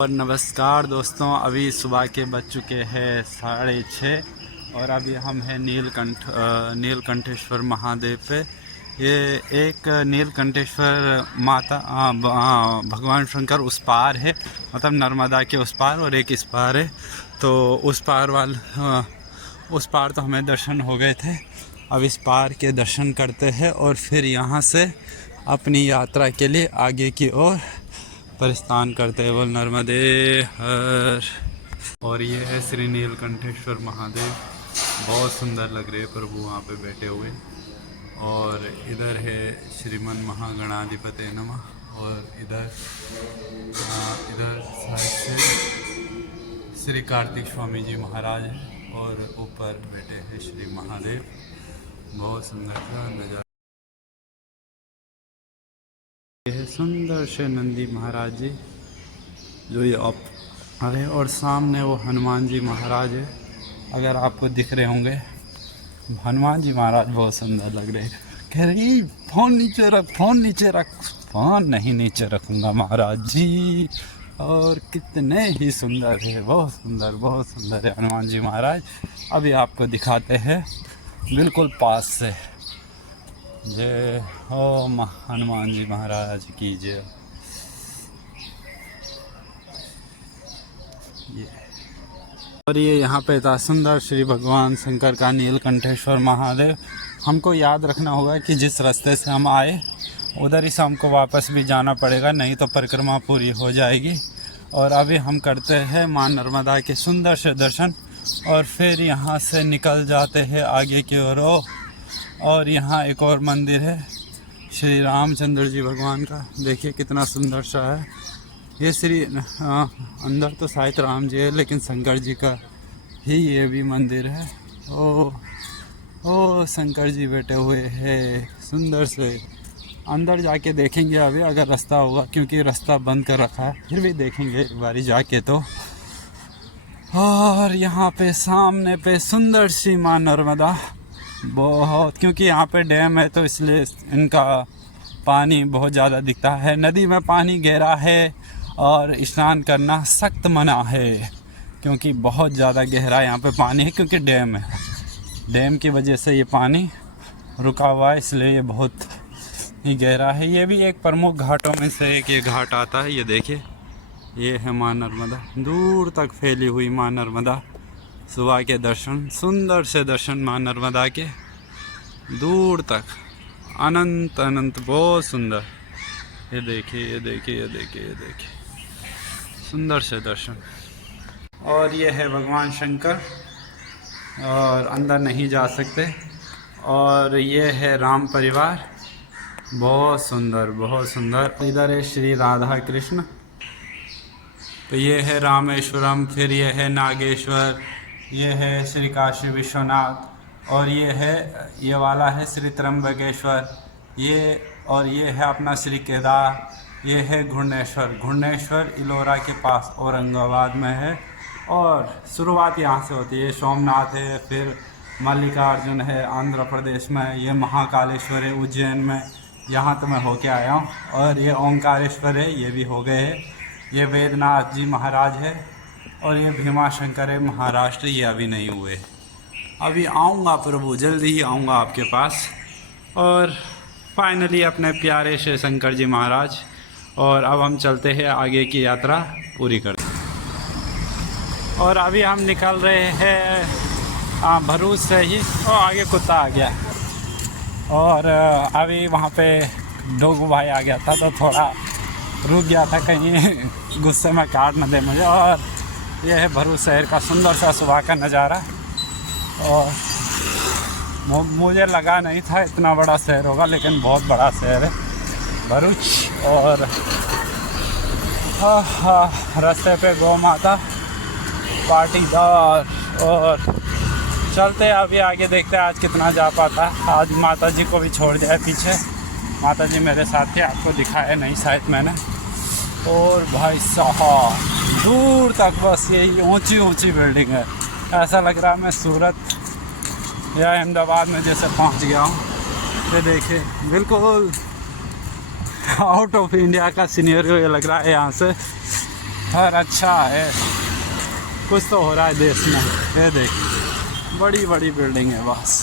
और नमस्कार दोस्तों, अभी सुबह के बज चुके हैं 6:30 और अभी हम हैं नीलकंठेश्वर महादेव पे। ये एक नीलकंठेश्वर माता भगवान शंकर उस पार है, मतलब नर्मदा के उस पार, और एक इस पार है। तो उस पार तो हमें दर्शन हो गए थे। अब इस पार के दर्शन करते हैं और फिर यहाँ से अपनी यात्रा के लिए आगे की ओर प्रस्थान करते हैं। बोल नर्मदे हर। और ये है श्री नीलकंठेश्वर महादेव, बहुत सुंदर लग रहे हैं प्रभु वहाँ पे बैठे हुए। और इधर है श्रीमन महागणाधिपते नमः। और इधर साइड से श्री कार्तिक स्वामी जी महाराज हैं और ऊपर बैठे हैं श्री महादेव। बहुत सुंदर का नज़ारा है। सुंदर से नंदी महाराज जी जो ये आप अरे, और सामने वो हनुमान जी महाराज है, अगर आपको दिख रहे होंगे। हनुमान जी महाराज बहुत सुंदर लग रहे हैं। कह रही फोन नीचे रख, फोन नीचे रख। फोन नहीं नीचे रखूँगा महाराज जी। और कितने ही सुंदर है, बहुत सुंदर है हनुमान जी महाराज। अभी आपको दिखाते हैं बिल्कुल पास से। जय हो हनुमान जी महाराज की जय। और ये यहाँ पे था सुंदर श्री भगवान शंकर का नीलकंठेश्वर महादेव। हमको याद रखना होगा कि जिस रास्ते से हम आए उधर ही से हमको वापस भी जाना पड़ेगा, नहीं तो परिक्रमा पूरी हो जाएगी। और अभी हम करते हैं माँ नर्मदा के सुंदर से दर्शन और फिर यहाँ से निकल जाते हैं आगे की ओर। और यहाँ एक और मंदिर है श्री रामचंद्र जी भगवान का, देखिए कितना सुंदर सा है। ये अंदर तो शायद राम जी है, लेकिन शंकर जी का ही ये भी मंदिर है। ओ शंकर जी बैठे हुए हैं सुंदर से। अंदर जाके देखेंगे अभी अगर रास्ता होगा, क्योंकि रास्ता बंद कर रखा है, फिर भी देखेंगे एक बारी जाके तो। और यहाँ पे सामने पे सुंदर सी माँ नर्मदा बहुत, क्योंकि यहाँ पे डैम है तो इसलिए इनका पानी बहुत ज़्यादा दिखता है। नदी में पानी गहरा है और स्नान करना सख्त मना है, क्योंकि बहुत ज़्यादा गहरा यहाँ पे पानी है, क्योंकि डैम है। डैम की वजह से ये पानी रुका हुआ है, इसलिए ये बहुत ही गहरा है। ये भी एक प्रमुख घाटों में से एक ये घाट आता है। ये देखिए, ये है माँ नर्मदा, दूर तक फैली हुई माँ नर्मदा। सुबह के दर्शन, सुंदर से दर्शन माँ नर्मदा के, दूर तक अनंत अनंत, बहुत सुंदर। ये देखिए सुंदर से दर्शन। और ये है भगवान शंकर, और अंदर नहीं जा सकते। और ये है राम परिवार, बहुत सुंदर। इधर है श्री राधा कृष्ण। तो ये है रामेश्वरम, फिर ये है नागेश्वर, ये है श्री काशी विश्वनाथ, और ये वाला है श्री त्र्यंबकेश्वर, और ये है अपना श्री केदार। ये है घुर्णेश्वर इलोरा के पास औरंगाबाद में है। और शुरुआत यहाँ से होती है। सोमनाथ है, फिर मल्लिकार्जुन है आंध्र प्रदेश में, ये महाकालेश्वर है उज्जैन में, यहाँ तो मैं होके आया हूँ। और ये ओंकारेश्वर है, ये भी हो गए हैं। ये वेदनाथ जी महाराज है, और ये भीमा शंकर है महाराष्ट्र, ये अभी नहीं हुए। अभी आऊँगा प्रभु, जल्दी ही आऊँगा आपके पास। और फाइनली अपने प्यारे से शंकर जी महाराज। और अब हम चलते हैं आगे की यात्रा पूरी करते। और अभी हम निकल रहे हैं भरूच से ही। और आगे कुत्ता आ गया, और अभी वहाँ पे डोगू भाई आ गया था, तो थोड़ा रुक गया था, कहीं गुस्से में काट न दे मुझे। और यह है भरूच शहर का सुंदर सा सुबह का नज़ारा। और मुझे लगा नहीं था इतना बड़ा शहर होगा, लेकिन बहुत बड़ा शहर है भरूच। और रास्ते पे गौ माता, पाटीदार। और चलते अभी आगे, देखते हैं आज कितना जा पाता है। आज माता जी को भी छोड़ दिया है पीछे, माता जी मेरे साथ थे, आपको दिखाया नहीं शायद मैंने। और भाई साहब दूर तक बस यही ऊंची बिल्डिंग है। ऐसा लग रहा है मैं सूरत या अहमदाबाद में जैसे पहुंच गया हूँ। ये देखिए, बिल्कुल आउट ऑफ इंडिया का सीनियर लग रहा है यहाँ से। खैर अच्छा है, कुछ तो हो रहा है देश में। ये देख, बड़ी बड़ी बिल्डिंग है बस।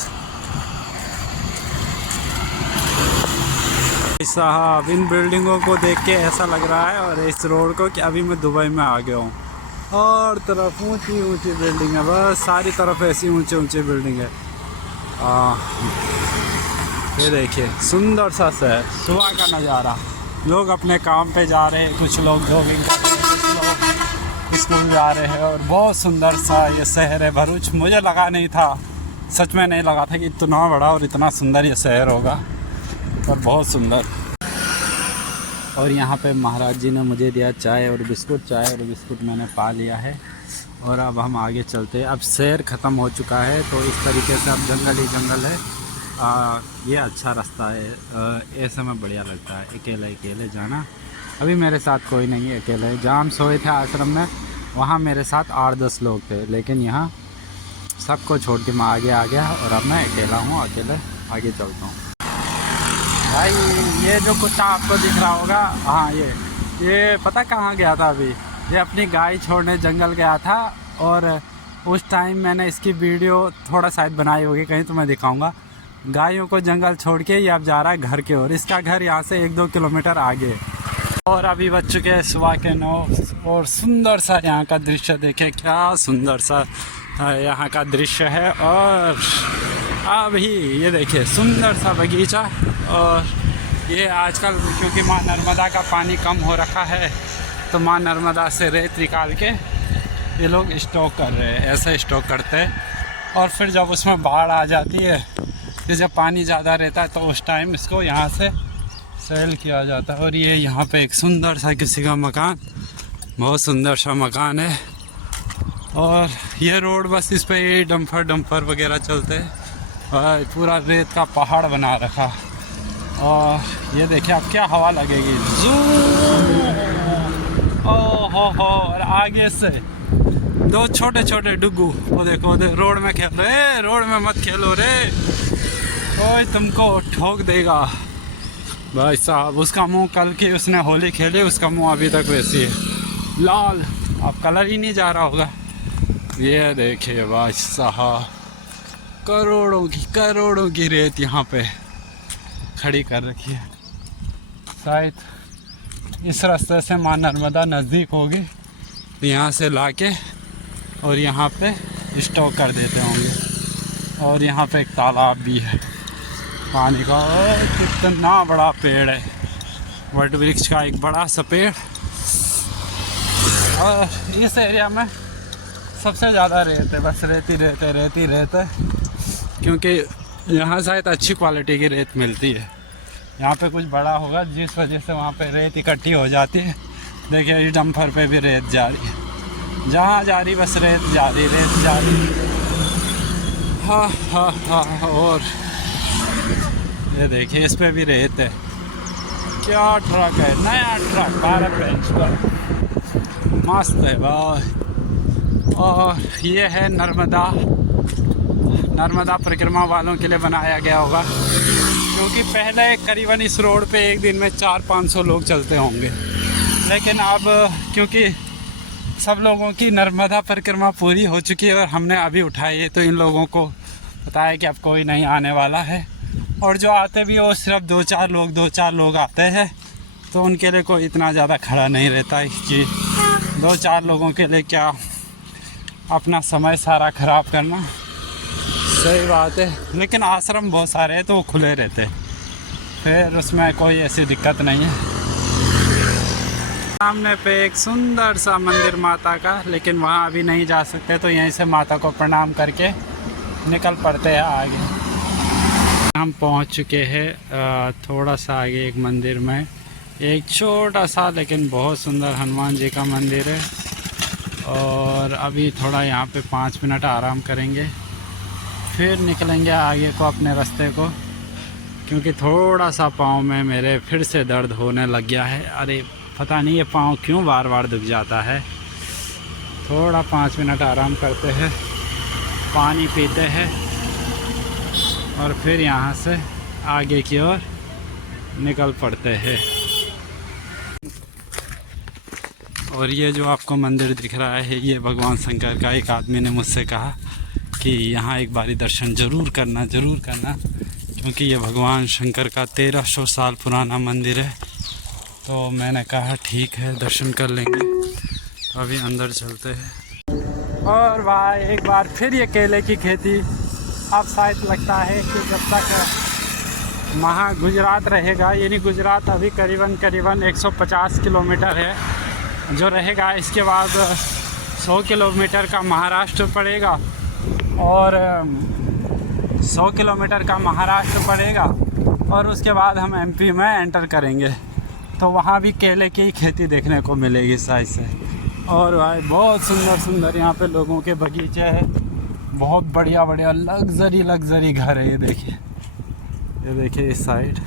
साहब इन बिल्डिंगों को देख के ऐसा लग रहा है और इस रोड को कि अभी मैं दुबई में आ गया हूँ। और तरफ ऊंची ऊंची बिल्डिंग है, बस सारी तरफ ऐसी ऊंची ऊंची बिल्डिंग है। ये देखिए सुंदर सा शहर, सुबह का नज़ारा। लोग अपने काम पे जा रहे हैं, कुछ लोग जॉगिंग कर रहे हैं, कुछ लोग स्कूल जा रहे हैं। और बहुत सुंदर सा ये शहर है भरूच। मुझे लगा नहीं था, सच में नहीं लगा था कि इतना बड़ा और इतना सुंदर ये शहर होगा, और बहुत सुंदर। और यहाँ पे महाराज जी ने मुझे दिया चाय और बिस्कुट। चाय और बिस्कुट मैंने पा लिया है और अब हम आगे चलते हैं। अब शहर ख़त्म हो चुका है तो इस तरीके से अब जंगल ही जंगल है। ये अच्छा रास्ता है, ऐसे में बढ़िया लगता है अकेले अकेले जाना। अभी मेरे साथ कोई नहीं है, अकेले। जहाँ हम सोए थे आश्रम में, वहाँ मेरे साथ 8-10 लोग थे, लेकिन यहाँ सबको छोड़ के मैं आगे आ गया और अब मैं अकेला हूँ, अकेले आगे चलता हूँ। भाई ये जो कुत्ता आपको दिख रहा होगा, हाँ ये पता कहाँ गया था अभी? ये अपनी गाय छोड़ने जंगल गया था और उस टाइम मैंने इसकी वीडियो थोड़ा शायद बनाई होगी कहीं, तो मैं दिखाऊंगा। गायों को जंगल छोड़ के ये अब जा रहा है घर की ओर। इसका घर यहाँ से 1-2 किलोमीटर आगे। और अभी बज चुके हैं सुबह के 9 और सुंदर सा यहाँ का दृश्य देखें, क्या सुंदर सा यहाँ का दृश्य है। और अभी ये देखिए सुंदर सा बगीचा। और ये आजकल क्योंकि माँ नर्मदा का पानी कम हो रखा है तो माँ नर्मदा से रेत निकाल के ये लोग स्टॉक कर रहे हैं, ऐसे स्टॉक करते हैं। और फिर जब उसमें बाढ़ आ जाती है, कि जब पानी ज़्यादा रहता है, तो उस टाइम इसको यहाँ से सेल किया जाता है। और ये यहाँ पे एक सुंदर सा किसी का मकान, बहुत सुंदर सा मकान है। और ये रोड बस इस पे ये डंपर वगैरह चलते हैं और पूरा रेत का पहाड़ बना रखा। और ये देखिए अब क्या हवा लगेगी, ओहो हो। और आगे से 2 छोटे छोटे डुग्गू, वो देखो रोड में खेल रहे। रोड में मत खेलो रे, कोई तुमको ठोक देगा। भाई साहब उसका मुंह, कल की उसने होली खेली, उसका मुंह अभी तक वैसी है, लाल। अब कलर ही नहीं जा रहा होगा। ये देखिए भाई साहब, करोड़ों की रेत यहाँ पे खड़ी कर रखी है। शायद इस रास्ते से माँ नर्मदा नज़दीक होगी, तो यहाँ से लाके और यहाँ पे स्टॉक कर देते होंगे। और यहाँ पे एक तालाब भी है पानी का। और कितना बड़ा पेड़ है, वट वृक्ष का एक बड़ा सा पेड़। और इस एरिया में सबसे ज़्यादा रेत है, बस रेत ही रहते, क्योंकि यहाँ शायद अच्छी क्वालिटी की रेत मिलती है। यहाँ पे कुछ बड़ा होगा जिस वजह से वहाँ पे रेत इकट्ठी हो जाती है। देखिए इस डंपर पे भी रेत जा रही है, जहाँ जा रही बस रेत जा रही। हाँ। और ये देखिए इस पे भी रेत है। क्या ट्रक है, नया ट्रक, 12 बेंच पर, मस्त है भाई। और ये है नर्मदा परिक्रमा वालों के लिए बनाया गया होगा, क्योंकि पहले करीबन इस रोड पे एक दिन में 400-500 लोग चलते होंगे। लेकिन अब क्योंकि सब लोगों की नर्मदा परिक्रमा पूरी हो चुकी है और हमने अभी उठाई है, तो इन लोगों को पता है कि अब कोई नहीं आने वाला है। और जो आते भी हो सिर्फ 2-4 लोग आते हैं, तो उनके लिए कोई इतना ज़्यादा खड़ा नहीं रहता है कि 2-4 लोगों के लिए क्या अपना समय सारा ख़राब करना। सही बात है, लेकिन आश्रम बहुत सारे हैं तो वो खुले रहते हैं, फिर उसमें कोई ऐसी दिक्कत नहीं है। सामने पे एक सुंदर सा मंदिर माता का, लेकिन वहाँ अभी नहीं जा सकते, तो यहीं से माता को प्रणाम करके निकल पड़ते हैं आगे। हम पहुँच चुके हैं थोड़ा सा आगे एक मंदिर में, एक छोटा सा लेकिन बहुत सुंदर हनुमान जी का मंदिर है। और अभी थोड़ा यहाँ पे 5 मिनट आराम करेंगे, फिर निकलेंगे आगे को अपने रास्ते को, क्योंकि थोड़ा सा पाँव में मेरे फिर से दर्द होने लग गया है। अरे पता नहीं ये पाँव क्यों बार बार दुख जाता है। थोड़ा 5 मिनट आराम करते हैं, पानी पीते हैं और फिर यहाँ से आगे की ओर निकल पड़ते हैं। और ये जो आपको मंदिर दिख रहा है ये भगवान शंकर का। एक आदमी ने मुझसे कहा कि यहाँ एक बारी दर्शन ज़रूर करना क्योंकि ये भगवान शंकर का 1300 साल पुराना मंदिर है। तो मैंने कहा ठीक है दर्शन कर लेंगे। तो अभी अंदर चलते हैं। और भाई एक बार फिर ये केले की खेती। अब शायद लगता है कि जब तक वहाँ गुजरात रहेगा, यानी गुजरात अभी करीबन 150 किलोमीटर है जो रहेगा, इसके बाद 100 किलोमीटर का महाराष्ट्र पड़ेगा और 100 किलोमीटर का महाराष्ट्र पड़ेगा और उसके बाद हम एमपी में एंटर करेंगे। तो वहाँ भी केले की खेती देखने को मिलेगी शायद से। और भाई बहुत सुंदर यहाँ पे लोगों के बगीचे हैं, बहुत बढ़िया लग्जरी घर है। ये देखिए इस साइड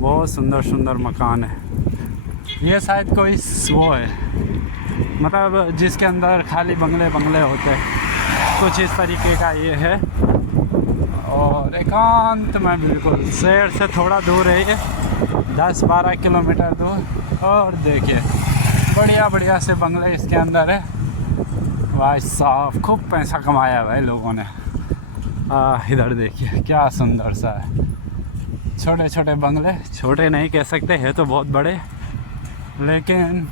बहुत सुंदर मकान है। ये शायद कोई वो है, मतलब जिसके अंदर खाली बंगले होते हैं, कुछ इस तरीके का ये है। और एकांत में बिल्कुल शहर से थोड़ा दूर है ये, 10-12 किलोमीटर दूर। और देखिए बढ़िया से बंगले इसके अंदर है। भाई साहब खूब पैसा कमाया भाई लोगों ने। इधर देखिए क्या सुंदर सा है, छोटे बंगले, छोटे नहीं कह सकते हैं तो बहुत बड़े, लेकिन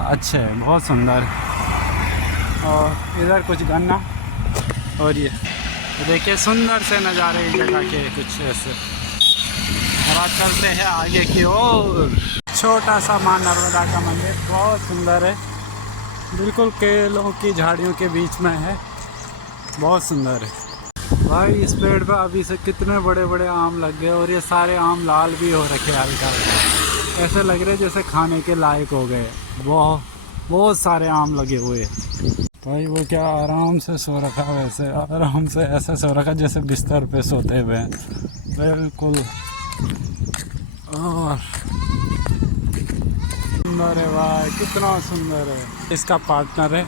अच्छे बहुत सुंदर। और इधर कुछ गन्ना, और ये देखिए सुंदर से नज़ारे इस जगह के कुछ ऐसे। और आज चलते हैं आगे की ओर। छोटा सा माँ नर्मदा का मंदिर बहुत सुंदर है, बिल्कुल केलों की झाड़ियों के बीच में है, बहुत सुंदर है। भाई इस पेड़ पर अभी से कितने बड़े आम लग गए और ये सारे आम लाल भी हो रखे हैं हल्का, ऐसे लग रहे जैसे खाने के लायक हो गए। बहुत सारे आम लगे हुए हैं। भाई वो क्या आराम से सो रखा, वैसे आराम से ऐसे सो रखा जैसे बिस्तर पे सोते हुए हैं बिल्कुल। और सुंदर है भाई, कितना सुंदर है। इसका पार्टनर है।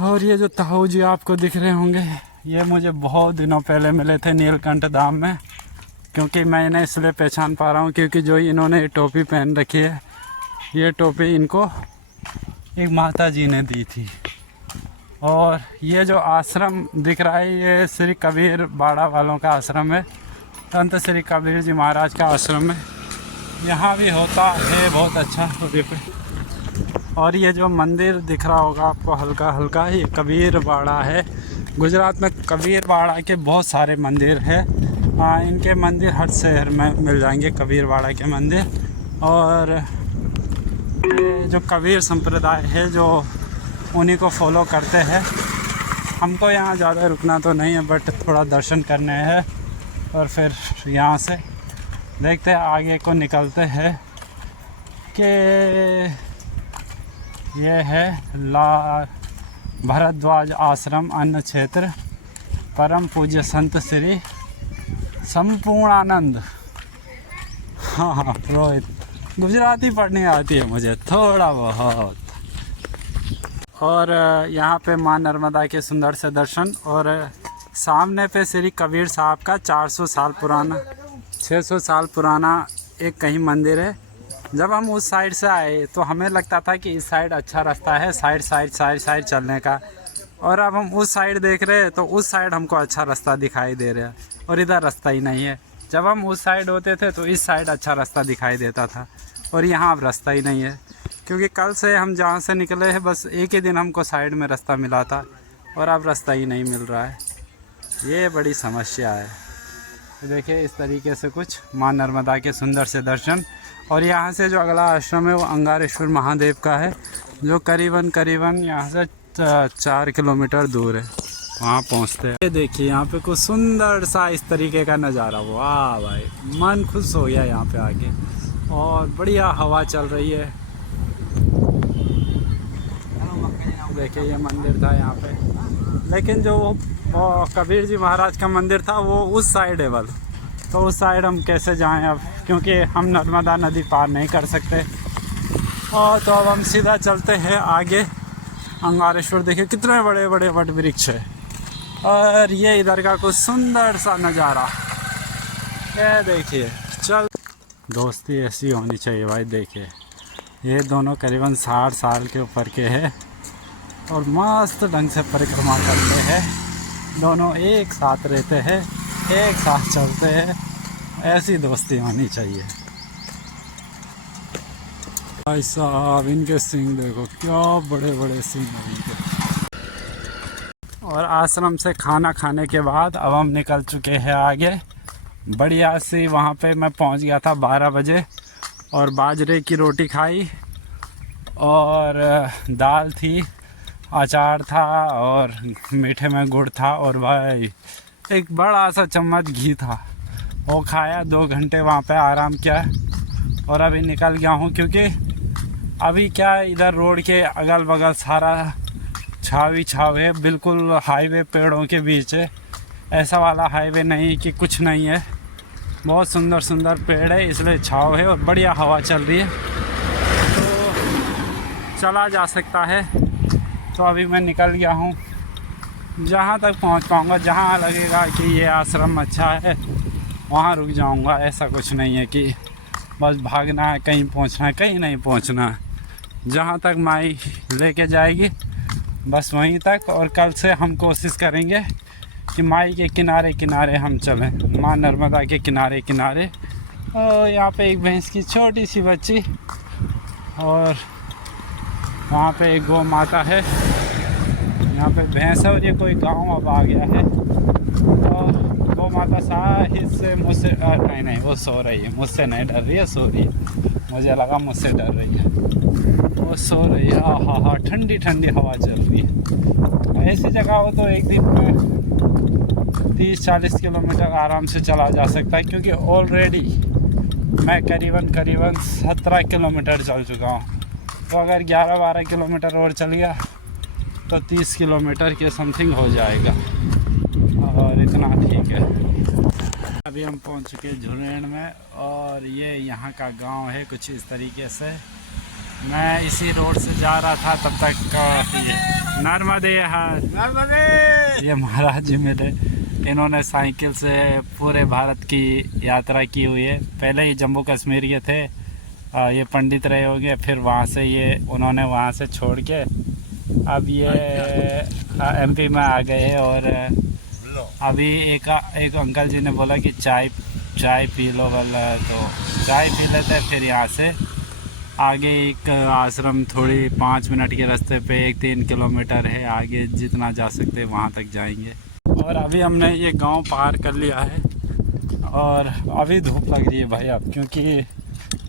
और ये जो ताऊ जी आपको दिख रहे होंगे, ये मुझे बहुत दिनों पहले मिले थे नीलकंठ धाम में, क्योंकि मैं इन्हें इसलिए पहचान पा रहा हूँ क्योंकि जो इन्होंने टोपी पहन रखी है, ये टोपी इनको एक माता जी ने दी थी। और ये जो आश्रम दिख रहा है ये श्री कबीर बाड़ा वालों का आश्रम है, संत श्री कबीर जी महाराज का आश्रम है। यहाँ भी होता है बहुत अच्छा। और ये जो मंदिर दिख रहा होगा आपको हल्का, ये कबीर बाड़ा है। गुजरात में कबीर बाड़ा के बहुत सारे मंदिर हैं। इनके मंदिर हर शहर में मिल जाएंगे, कबीर बाड़ा के मंदिर। और ये जो कबीर संप्रदाय है जो उन्हीं को फॉलो करते हैं। हमको यहाँ ज़्यादा रुकना तो नहीं है, बट थोड़ा दर्शन करने हैं और फिर यहाँ से देखते हैं आगे को निकलते हैं कि ये है भरद्वाज आश्रम अन्न क्षेत्र, परम पूज्य संत श्री संपूर्णानंद। हाँ रोहित, गुजराती पढ़नी आती है मुझे थोड़ा बहुत। और यहाँ पे माँ नर्मदा के सुंदर से दर्शन। और सामने पे श्री कबीर साहब का 400 साल पुराना 600 साल पुराना एक कहीं मंदिर है। जब हम उस साइड से आए तो हमें लगता था कि इस साइड अच्छा रास्ता है साइड चलने का, और अब हम उस साइड देख रहे हैं तो उस साइड हमको अच्छा रास्ता दिखाई दे रहा है और इधर रास्ता ही नहीं है। जब हम उस साइड होते थे तो इस साइड अच्छा रास्ता दिखाई देता था और यहाँ अब रास्ता ही नहीं है, क्योंकि कल से हम जहाँ से निकले हैं बस एक ही दिन हमको साइड में रास्ता मिला था और अब रास्ता ही नहीं मिल रहा है। ये बड़ी समस्या है। देखिए इस तरीके से कुछ माँ नर्मदा के सुंदर से दर्शन। और यहाँ से जो अगला आश्रम है वो अंगारेश्वर महादेव का है, जो करीबन यहाँ से 4 किलोमीटर दूर है, वहाँ पहुँचते हैं। ये देखिए यहाँ पे कुछ सुंदर सा इस तरीके का नज़ारा, वाह भाई मन खुश हो गया यहाँ पे आके। और बढ़िया हवा चल रही है। देखिए ये मंदिर था यहाँ पे, लेकिन जो वो कबीर जी महाराज का मंदिर था वो उस साइड है बल, तो उस साइड हम कैसे जाएं अब, क्योंकि हम नर्मदा नदी पार नहीं कर सकते। और तो अब हम सीधा चलते हैं आगे अंगारेश्वर। देखिए कितने बड़े वट वृक्ष है और ये इधर का कुछ सुंदर सा नज़ारा, ये देखिए। चल दोस्ती ऐसी होनी चाहिए भाई। देखिए ये दोनों करीबन 60 साल के ऊपर के हैं और मस्त ढंग से परिक्रमा करते हैं। दोनों एक साथ रहते हैं, एक साथ चलते हैं। ऐसी दोस्ती होनी चाहिए। भाई साहब इनके सिंग देखो, क्या बड़े बड़े सिंग हैं इनके। और आश्रम से खाना खाने के बाद अब हम निकल चुके हैं आगे। बढ़िया सी वहाँ पे मैं पहुँच गया था 12 बजे और बाजरे की रोटी खाई और दाल थी, अचार था और मीठे में गुड़ था और भाई एक बड़ा सा चम्मच घी था, वो खाया। 2 घंटे वहाँ पे आराम किया और अभी निकल गया हूँ, क्योंकि अभी क्या इधर रोड के अगल बगल सारा छाव छाव है, बिल्कुल हाईवे पेड़ों के बीच है। ऐसा वाला हाईवे नहीं कि कुछ नहीं है, बहुत सुंदर सुंदर पेड़ है, इसलिए छाव है और बढ़िया हवा चल रही है, तो चला जा सकता है। तो अभी मैं निकल गया हूँ, जहाँ तक पहुँच पाऊँगा, जहाँ लगेगा कि ये आश्रम अच्छा है वहाँ रुक जाऊँगा। ऐसा कुछ नहीं है कि बस भागना है, कहीं पहुँचना है, कहीं नहीं पहुँचना है। जहाँ तक माई लेके जाएगी बस वहीं तक। और कल से हम कोशिश करेंगे कि माई के किनारे किनारे हम चलें, माँ नर्मदा के किनारे किनारे। और यहाँ पे एक भैंस की छोटी सी बच्ची और वहाँ पे एक गौ माता है। यहाँ पे भैंस है और ये कोई गांव अब आ गया है। और गौ माता साहिब से मुझसे नहीं वो सो रही है, मुझसे नहीं डर रही है, सो रही है। मुझे लगा मुझसे डर रही है, वो सो रही है। हाँ, ठंडी ठंडी हवा चल रही है। ऐसी जगह हो तो एक दिन में 30-40 किलोमीटर आराम से चला जा सकता है, क्योंकि ऑलरेडी मैं करीबन 17 किलोमीटर चल चुका हूँ। तो अगर 11-12 किलोमीटर और चल गया तो 30 किलोमीटर के समथिंग हो जाएगा और इतना ठीक है। अभी हम पहुंच चुके झुरेण में और ये यहाँ का गांव है कुछ इस तरीके से। मैं इसी रोड से जा रहा था तब तक नर्मदे ये महाराज जी मिले। इन्होंने साइकिल से पूरे भारत की यात्रा की हुई है। पहले ही जम्मू कश्मीर के थे, ये पंडित रहे होंगे, फिर वहाँ से ये उन्होंने वहाँ से छोड़ के अब ये एमपी में आ गए हैं। और अभी एक अंकल जी ने बोला कि चाय पी लो, बोला तो चाय पी लेते हैं। फिर यहाँ से आगे एक आश्रम थोड़ी 5 मिनट के रास्ते पे 1-3 किलोमीटर है, आगे जितना जा सकते हैं वहाँ तक जाएंगे। और अभी हमने ये गांव पार कर लिया है और अभी धूप लग रही है भाई अब, क्योंकि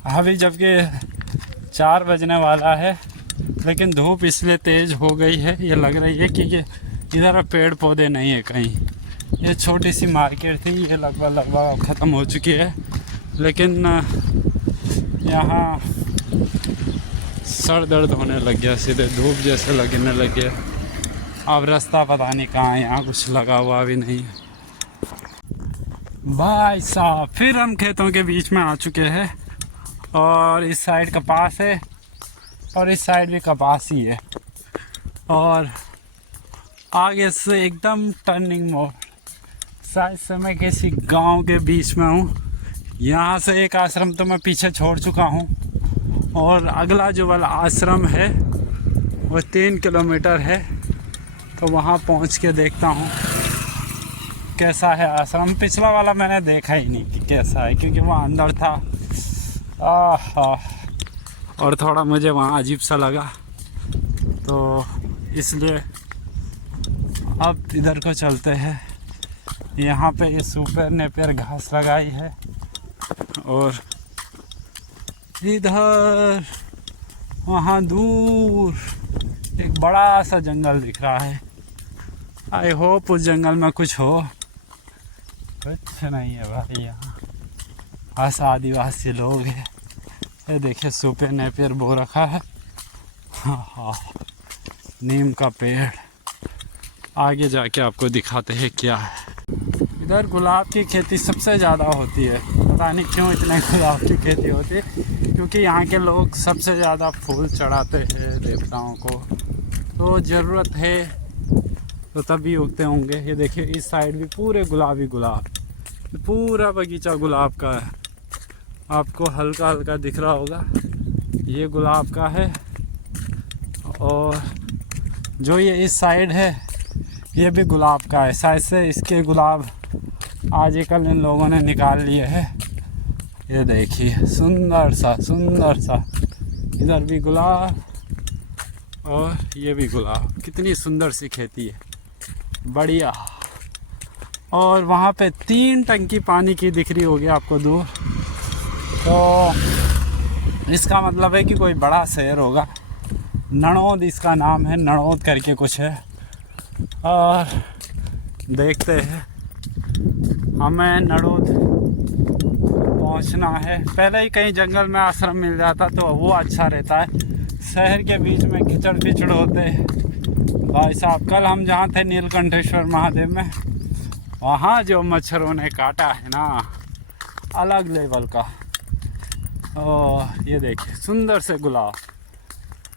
अभी जबकि 4 बजने वाला है, लेकिन धूप इसलिए तेज़ हो गई है, ये लग रही है कि इधर पेड़ पौधे नहीं है कहीं। ये छोटी सी मार्केट थी, ये लगभग ख़त्म हो चुकी है, लेकिन यहाँ सर दर्द होने लग गया, सीधे धूप जैसे लगने लग गया। अब रास्ता पता नहीं कहाँ है, यहाँ कुछ लगा हुआ भी नहीं है। भाई साहब फिर हम खेतों के बीच में आ चुके हैं और इस साइड कपास है और इस साइड भी कपास ही है और आगे से एकदम टर्निंग मोड़। शायद से मैं किसी गांव के बीच में हूँ। यहाँ से एक आश्रम तो मैं पीछे छोड़ चुका हूँ और अगला जो वाला आश्रम है वो 3 किलोमीटर है, तो वहाँ पहुँच के देखता हूँ कैसा है आश्रम। पिछला वाला मैंने देखा ही नहीं कि कैसा है, क्योंकि वहाँ अंदर था और थोड़ा मुझे वहाँ अजीब सा लगा, तो इसलिए अब इधर को चलते हैं। यहाँ पे ये सुपर नेपियर घास लगाई है और इधर वहाँ दूर एक बड़ा सा जंगल दिख रहा है। आई होप उस जंगल में कुछ हो। कुछ नहीं है भाई, यहाँ बस आदिवासी लोग हैं। ये देखिए सुपर नेपियर बो रखा है। हाँ, नीम का पेड़। आगे जाके आपको दिखाते हैं क्या है। इधर गुलाब की खेती सबसे ज़्यादा होती है, पता नहीं क्यों इतने गुलाब की खेती होती है, क्योंकि यहाँ के लोग सबसे ज़्यादा फूल चढ़ाते हैं देवताओं को, तो ज़रूरत है तो तभी उगते होंगे। ये देखिए इस साइड भी पूरे गुलाबी गुलाब, पूरा बगीचा गुलाब का है आपको हल्का हल्का दिख रहा होगा, ये गुलाब का है। और जो ये इस साइड है ये भी गुलाब का है। शायद से इसके गुलाब आज ही कल इन लोगों ने निकाल लिए हैं। ये देखिए सुंदर सा इधर भी गुलाब और ये भी गुलाब। कितनी सुंदर सी खेती है, बढ़िया। और वहाँ पे 3 टंकी पानी की दिख रही होगी आपको दूर, तो इसका मतलब है कि कोई बड़ा शहर होगा। नड़ौद इसका नाम है, नड़ौद करके कुछ है। और देखते हैं, हमें नड़ौद पहुंचना है। पहले ही कहीं जंगल में आश्रम मिल जाता तो वो अच्छा रहता है। शहर के बीच में कीचड़ पिचड़ होते। भाई साहब कल हम जहाँ थे नीलकंठेश्वर महादेव में, वहाँ जो मच्छरों ने काटा है ना, अलग लेवल का। और ये देखिए सुंदर से गुलाब।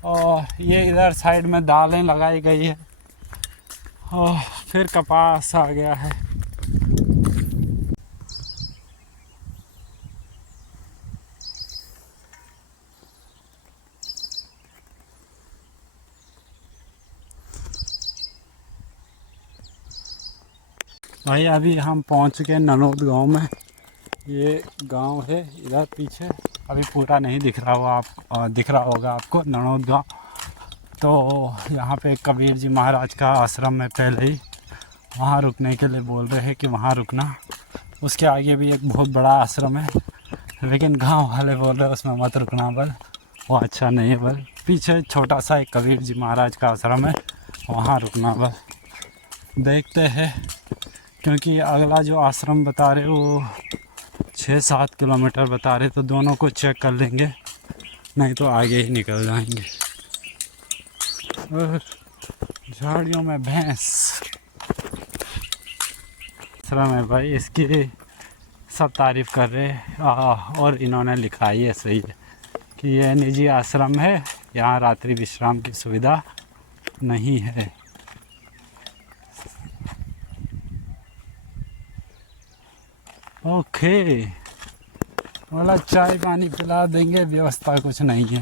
और ये इधर साइड में दालें लगाई गई है और फिर कपास आ गया है। भाई अभी हम पहुंच गए नड़ौद गांव में। ये गांव है इधर पीछे, अभी पूरा नहीं दिख रहा होगा आपको नड़ौद गांव। तो यहाँ पे कबीर जी महाराज का आश्रम है पहले ही, वहाँ रुकने के लिए बोल रहे हैं कि वहाँ रुकना। उसके आगे भी एक बहुत बड़ा आश्रम है, लेकिन गांव वाले बोल रहे हैं उसमें मत रुकना, बल वो अच्छा नहीं है। बल पीछे छोटा सा एक कबीर जी महाराज का आश्रम है, वहाँ रुकना। बल देखते हैं, क्योंकि अगला जो आश्रम बता रहे वो 6-7 किलोमीटर बता रहे, तो दोनों को चेक कर लेंगे, नहीं तो आगे ही निकल जाएंगे। और झाड़ियों में भैंस आश्रम है भाई, इसकी सब तारीफ़ कर रहे। और इन्होंने लिखा ये सही है कि यह निजी आश्रम है, यहाँ रात्रि विश्राम की सुविधा नहीं है। ओके, वाला चाय पानी पिला देंगे, व्यवस्था कुछ नहीं है।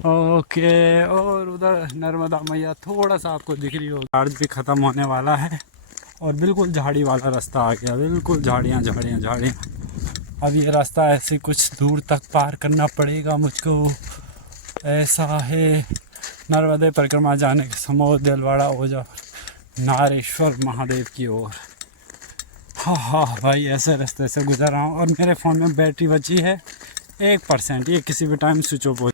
ओके, और उधर नर्मदा मैया थोड़ा सा आपको दिख रही हो। चार्ज भी ख़त्म होने वाला है और बिल्कुल झाड़ी वाला रास्ता आ गया, बिल्कुल झाड़ियाँ। अब ये रास्ता ऐसे कुछ दूर तक पार करना पड़ेगा मुझको। ऐसा है नर्मदे परिक्रमा जाने के समोर देलवाड़ा ओझा नारेश्वर महादेव की ओर। हाँ भाई, ऐसे रास्ते से गुजर रहा हूँ और मेरे फ़ोन में बैटरी बची है 1%। ये किसी भी टाइम स्विच ऑफ हो